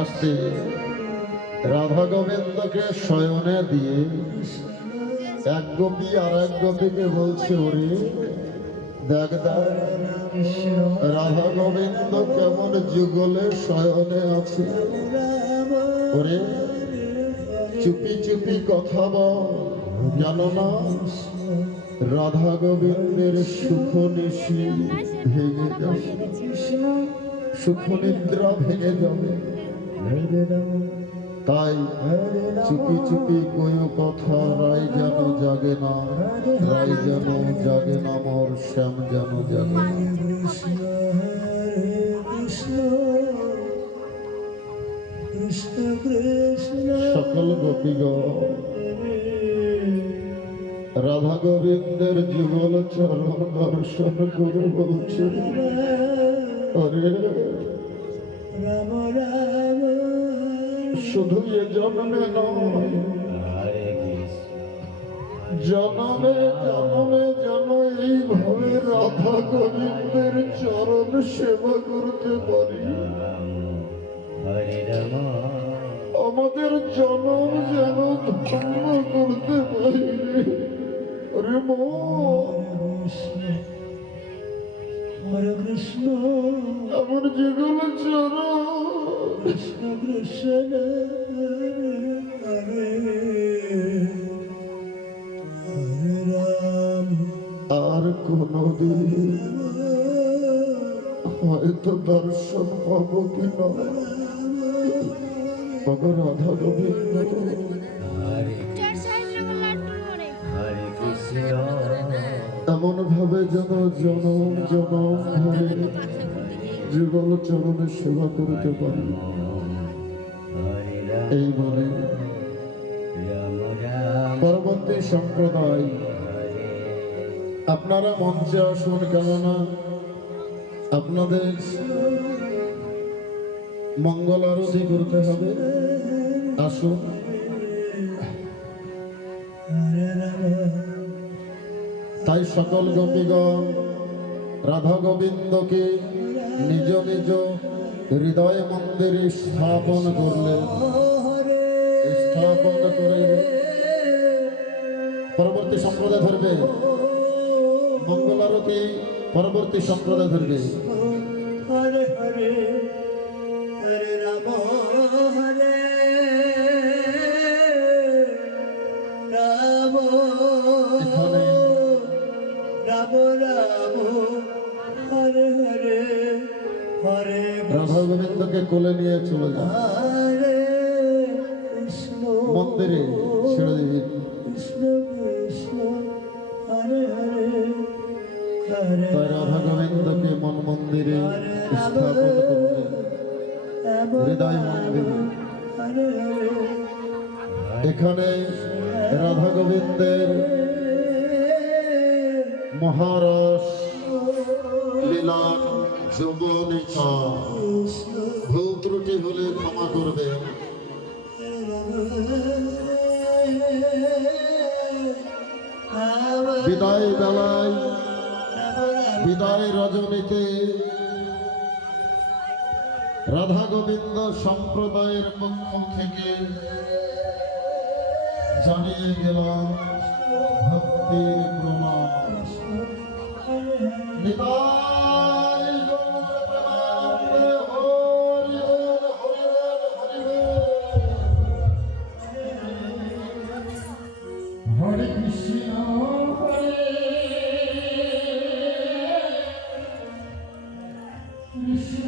আসতে রাধা গোবিন্দকে শয়নে দিয়ে এক গোপী আর এক গোপীকে বলছে, ওরে দেখ দেখ রাধা গোবিন্দ কেমন যুগলে শয়নে আছে, ওরে চুপি চুপি কথা বল, জানো না রাধা গোবিন্দের সুখ নিশি ভেঙে যাবে, সুখ নিদ্রা ভেঙে যাবে। তাই চুপি চুপি কয়ো কথা, রায় যেন জাগে না, রায় যেন জাগে না, মোর শ্যাম যেন জাগে। সকল গোপীগণ রাধা গোবিন্দের যুগল চরণ দর্শন করে বলছে, আরে রাম রাম শুধু এ জন্মে নয়, জন্মে জন্মে যেন এইভাবে রাধা গোবিন্দের চরণ সেবা করতে পারি। আমাদের জন্ম যেন ধন্য করতে পারি। হরে হরে কৃষ্ণ আমার যেগুলো চরণ কৃষ্ণ কৃষ্ণ হরে হরে রাম। আর কোনদিন হয়তো দর্শন পাবো কি না রাধা গোবিন্দ। এমন ভাবে যেন জনম জনম ধরে যুগল চরণে সেবা করতে পারি। এই বলে পরবর্তী সম্প্রদায় আপনারা মঞ্চে আসুন, কেননা আপনাদের মঙ্গল আরতি করতে হবে। আসুন। তাই সকল গোপীগণ রাধা গোবিন্দকে নিজ নিজ হৃদয় মন্দিরে স্থাপন করলেন। স্থাপন করে পরবর্তী সম্প্রদায় ধরবে মঙ্গল আরতি, পরবর্তী সম্প্রদায় ধরবে। হরে হরে হরে রাম হরে রাম, এখানে রাম রাম হরে হরে হরে। রাধা গোবিন্দকে কোলে নিয়ে চলে যান, মন্দিরে ছেড়ে দিন। কৃষ্ণ কৃষ্ণ হরে হরে হরে। তাই রাধা গোবিন্দকে মন মন্দিরে স্থাপন করলেন, হৃদয় মন্দিরে। এখানে রাধা গোবিন্দের মহারস লীলা যৌবনিকা, ভুল ত্রুটি হলে ক্ষমা করবে। বিদায় বেলায়, বিদায় রজনীতে রাধা গোবিন্দ সম্প্রদায়ের পক্ষ থেকে জানিয়ে গেলাম ভক্তির প্রণাম। বিদায় হরে কৃষ্ণ হরে কৃষ্ণ।